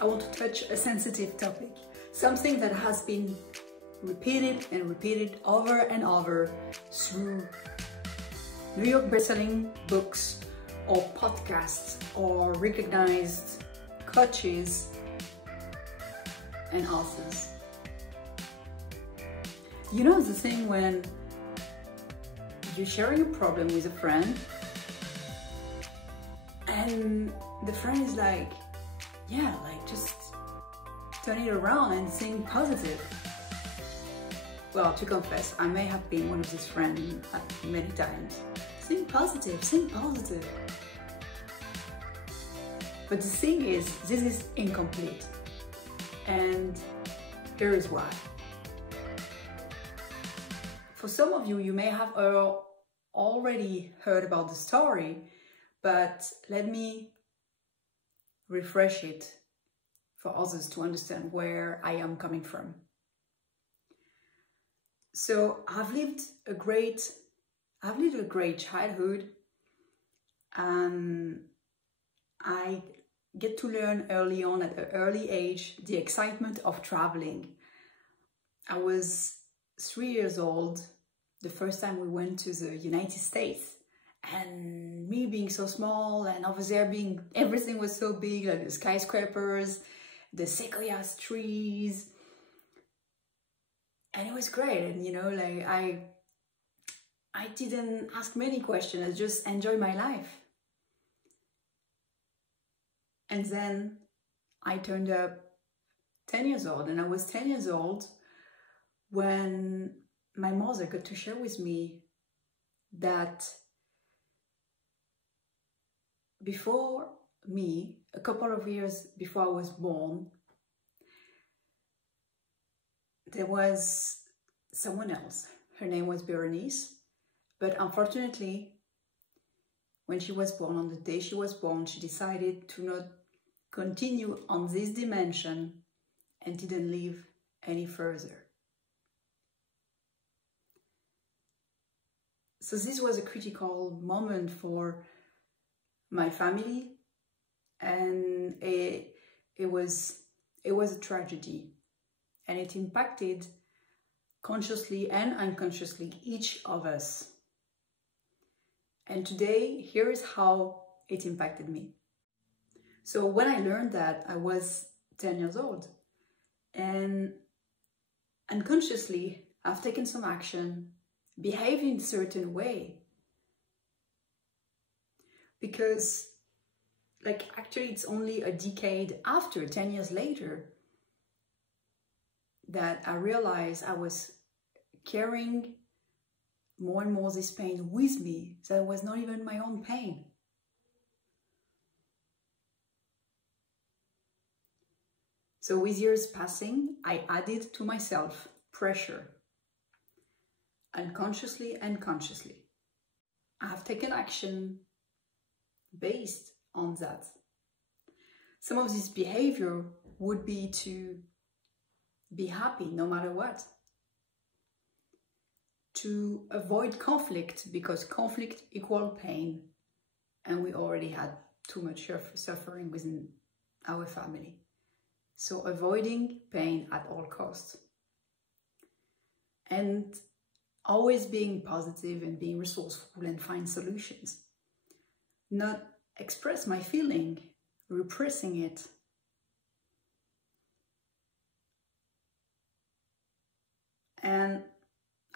I want to touch a sensitive topic, something that has been repeated and repeated over and over through New York bestselling books or podcasts or recognized coaches and authors. You know the thing when you're sharing a problem with a friend and the friend is like, yeah, like just turn it around and think positive. Well, to confess, I may have been one of these friends many times. Think positive, think positive. But the thing is, this is incomplete. And here is why. For some of you, you may have already heard about the story, but let me refresh it for others to understand where I am coming from. So I've lived a great childhood, and I get to learn early on at an early age the excitement of traveling. I was 3 years old the first time we went to the United States, and me being so small and over there everything was so big, like the skyscrapers, the sequoias trees, and it was great. And you know, like I didn't ask many questions, I just enjoyed my life. And then I turned up 10 years old, and I was 10 years old when my mother got to share with me that before me, a couple of years before I was born, there was someone else. Her name was Berenice, but unfortunately, when she was born, on the day she was born, she decided to not continue on this dimension and didn't live any further. So this was a critical moment for my family, and it was a tragedy, and it impacted consciously and unconsciously each of us. And today, here is how it impacted me. So when I learned that, I was 10 years old, and unconsciously I've taken some action, behaved in a certain way, because like actually it's only a decade after, 10 years later, that I realized I was carrying more and more this pain with me, that it was not even my own pain. So with years passing, I added to myself pressure, unconsciously and consciously. I have taken action based on that. Some of this behavior would be to be happy no matter what, to avoid conflict because conflict equals pain, and we already had too much suffering within our family. So avoiding pain at all costs, and always being positive and being resourceful and find solutions. Not express my feeling, repressing it. And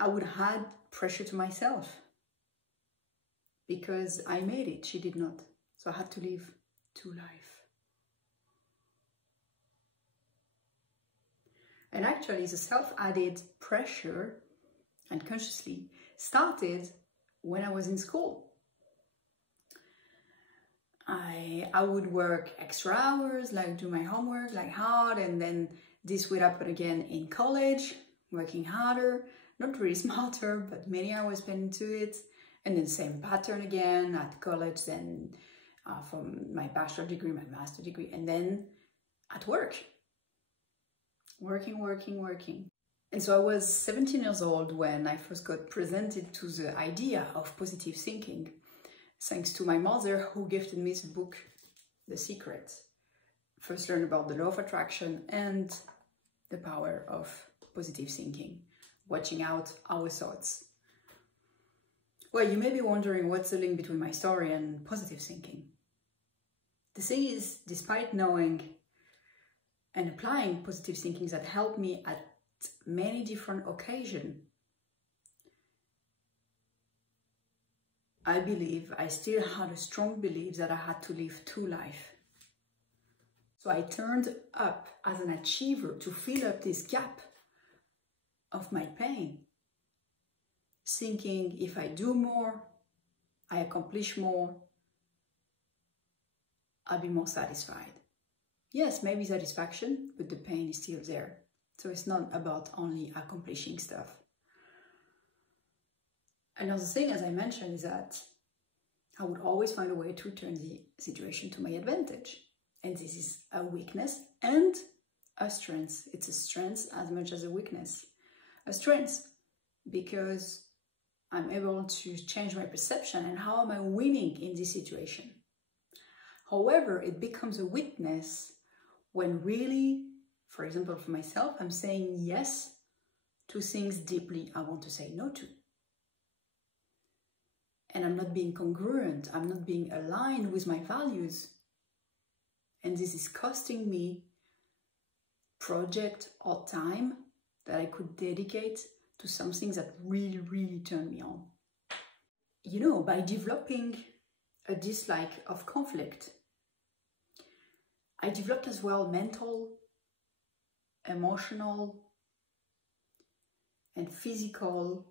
I would add pressure to myself because I made it, she did not. So I had to live two lives. And actually the self-added pressure unconsciously started when I was in school. I would work extra hours, like do my homework like hard, and then this would happen again in college, working harder, not really smarter, but many hours spent into it, and then same pattern again at college, then from my bachelor degree, my master degree, and then at work. Working. And so I was 17 years old when I first got presented to the idea of positive thinking, thanks to my mother who gifted me the book, The Secret. first learn about the law of attraction and the power of positive thinking, watching out our thoughts. Well, you may be wondering what's the link between my story and positive thinking. The thing is, despite knowing and applying positive thinking that helped me at many different occasions, I believe I still had a strong belief that I had to live two lives. So I turned up as an achiever to fill up this gap of my pain, thinking if I do more, I accomplish more, I'll be more satisfied. Yes, maybe satisfaction, but the pain is still there. So it's not about only accomplishing stuff. Another thing, as I mentioned, is that I would always find a way to turn the situation to my advantage. And this is a weakness and a strength. It's a strength as much as a weakness. A strength because I'm able to change my perception and how am I winning in this situation. However, it becomes a weakness when really, for example, for myself, I'm saying yes to things deeply I want to say no to. And I'm not being congruent, I'm not being aligned with my values. And this is costing me project or time that I could dedicate to something that really, really turned me on. You know, by developing a dislike of conflict, I developed as well mental, emotional, and physical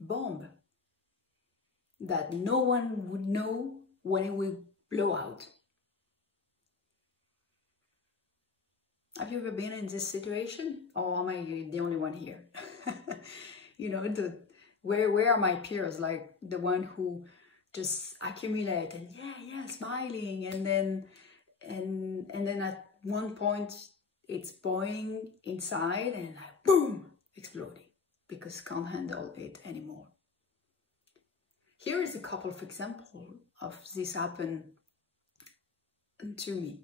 bomb that no one would know when it will blow out. Have you ever been in this situation? Or am I the only one here? You know, where are my peers? Like the one who just accumulate and yeah, smiling, and then at one point it's boiling inside and like boom, exploding because can't handle it anymore. Here is a couple of examples of this happen to me.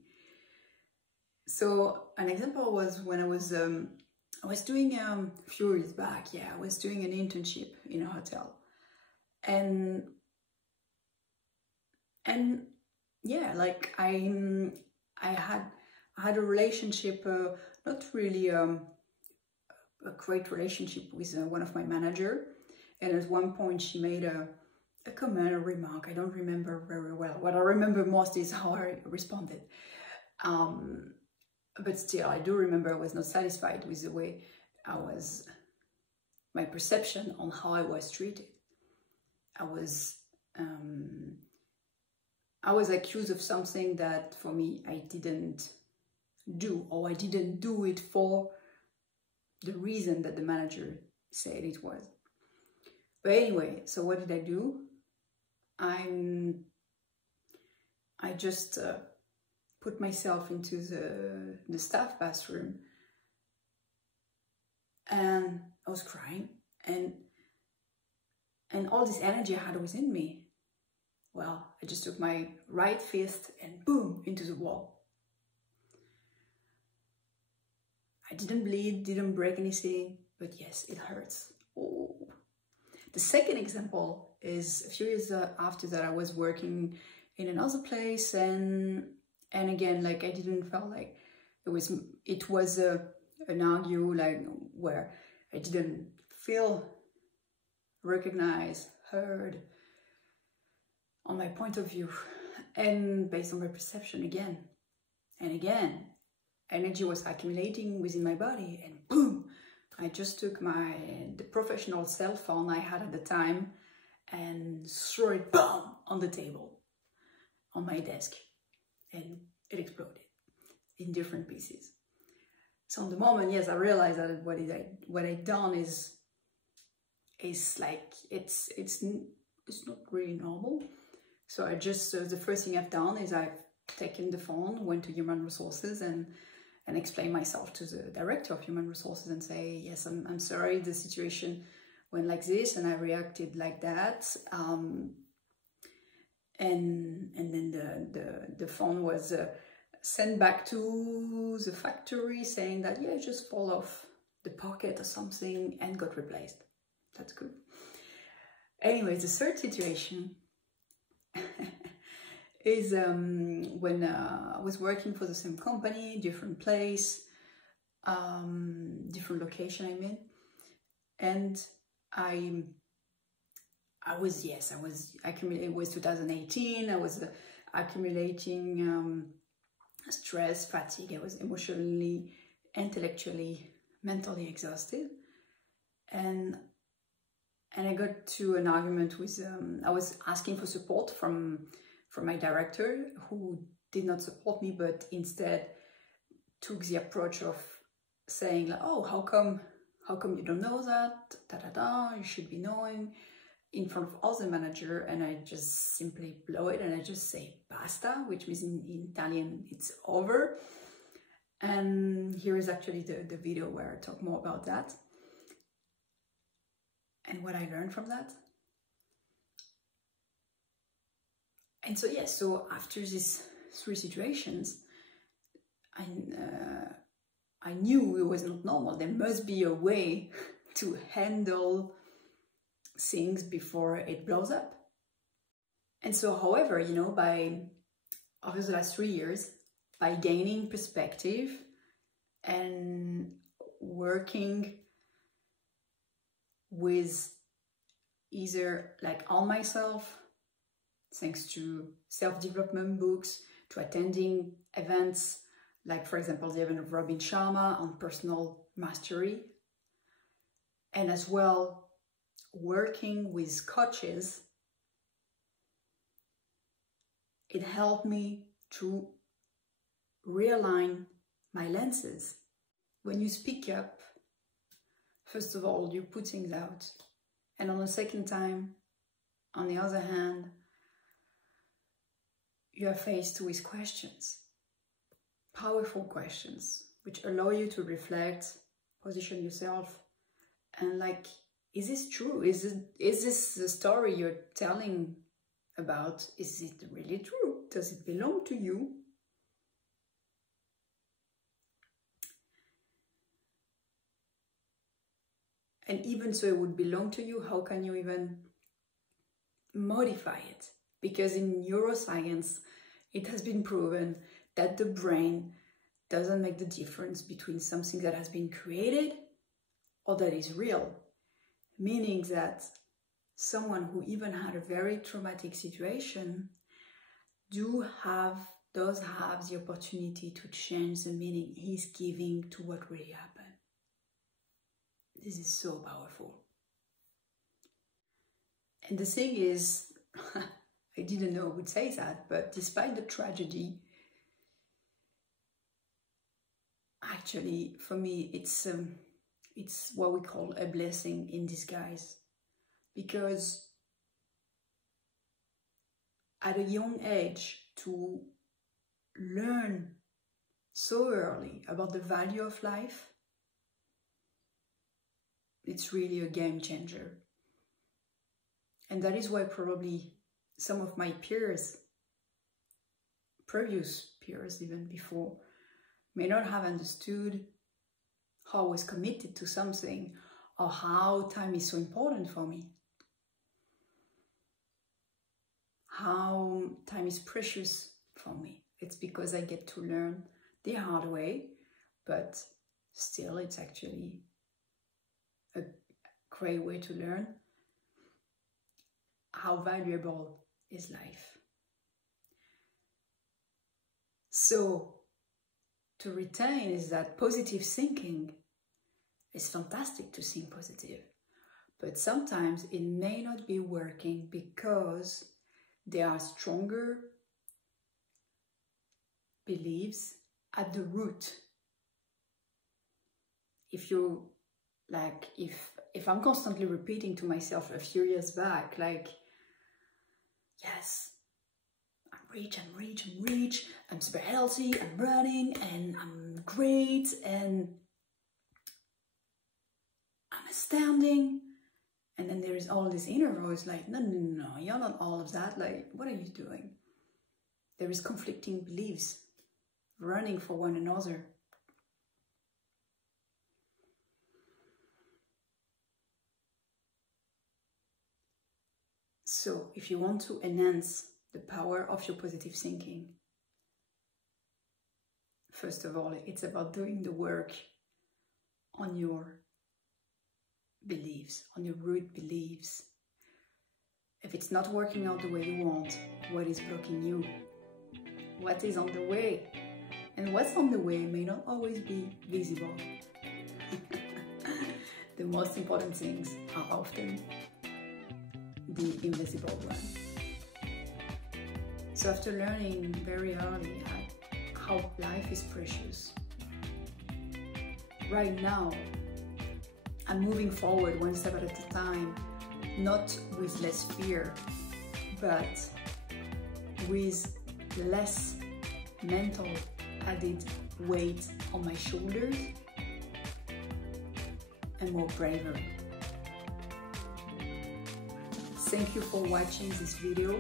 So an example was when I was doing a few years back. Yeah, I was doing an internship in a hotel, and yeah, like I had a relationship, not really a great relationship with one of my manager, and at one point she made a comment, a remark. I don't remember very well. What I remember most is how I responded. But still, I do remember I was not satisfied with the way my perception on how I was treated. I was accused of something that for me I didn't do, or I didn't do it for the reason that the manager said it was. But anyway, so what did I do? I just put myself into the staff bathroom, and I was crying, and all this energy I had within me, well, I just took my right fist and boom, into the wall. I didn't bleed, didn't break anything, but yes, it hurts. Oh. The second example is a few years after that. I was working in another place, and again, like I didn't feel like it was an argue, like where I didn't feel recognized, heard on my point of view, and based on my perception again and again. Energy was accumulating within my body, and boom, I just took the professional cell phone I had at the time and threw it, boom, on the table, on my desk, and it exploded in different pieces. So in the moment, yes, I realized that what I done is like, it's not really normal. So I just, the first thing I've done is I've taken the phone, went to Human Resources, and explain myself to the director of Human Resources and say, yes, I'm sorry, the situation went like this and I reacted like that. and then the phone was sent back to the factory saying that, yeah, it just fall off the pocket or something and got replaced. That's good. Anyway, the third situation is when I was working for the same company, different place, different location, I mean, and it was 2018, I was accumulating stress, fatigue. I was emotionally, intellectually, mentally exhausted, and I got to an argument with, I was asking for support from my director, who did not support me, but instead took the approach of saying like, oh, how come you don't know that, you should be knowing, in front of other manager. And I just simply blow it and I just say basta, which means in Italian it's over. And here is actually the video where I talk more about that and what I learned from that. And so yes, so after these 3 situations, I knew it was not normal. There must be a way to handle things before it blows up. And so, however, you know, over the last 3 years, by gaining perspective and working with either like on myself, thanks to self-development books, to attending events, like for example, the event of Robin Sharma on personal mastery, and as well working with coaches, it helped me to realign my lenses. When you speak up, first of all, you put things out, and on the second time, on the other hand, you are faced with questions, powerful questions, which allow you to reflect, position yourself, and like, is this true? Is this the story you're telling about? Is it really true? Does it belong to you? And even so it would belong to you, how can you even modify it? Because in neuroscience, it has been proven that the brain doesn't make the difference between something that has been created or that is real. Meaning that someone who even had a very traumatic situation does have the opportunity to change the meaning he's giving to what really happened. This is so powerful. And the thing is, I didn't know I would say that, but despite the tragedy, actually, for me, it's what we call a blessing in disguise. Because at a young age, to learn so early about the value of life, it's really a game changer. And that is why probably some of my peers, previous peers even before, may not have understood how I was committed to something or how time is so important for me. How time is precious for me. It's because I get to learn the hard way, but still it's actually a great way to learn how valuable is life. So to retain is that positive thinking is fantastic, to think positive, but sometimes it may not be working because there are stronger beliefs at the root. If you like, if I'm constantly repeating to myself a few years back, like, yes, I'm rich, I'm super healthy, I'm running, and I'm great, and I'm astounding, And then there is all this inner voice like, no, no, no, no, you're not all of that. Like, what are you doing? There is conflicting beliefs running for one another. So if you want to enhance the power of your positive thinking, first of all, it's about doing the work on your beliefs, on your root beliefs. If it's not working out the way you want, what is blocking you? What is on the way? And what's on the way may not always be visible. The most important things are often the invisible one. So after learning very early how life is precious, right now I'm moving forward one step at a time, not with less fear, but with less mental added weight on my shoulders and more bravery. Thank you for watching this video.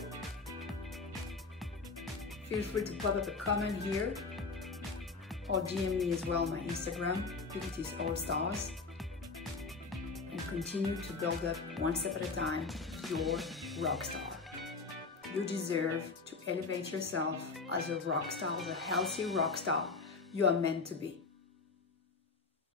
Feel free to pop up a comment here or DM me as well, my Instagram, Pilates All Stars, and continue to build up one step at a time your rock star. You deserve to elevate yourself as a rock star, the healthy rock star you are meant to be.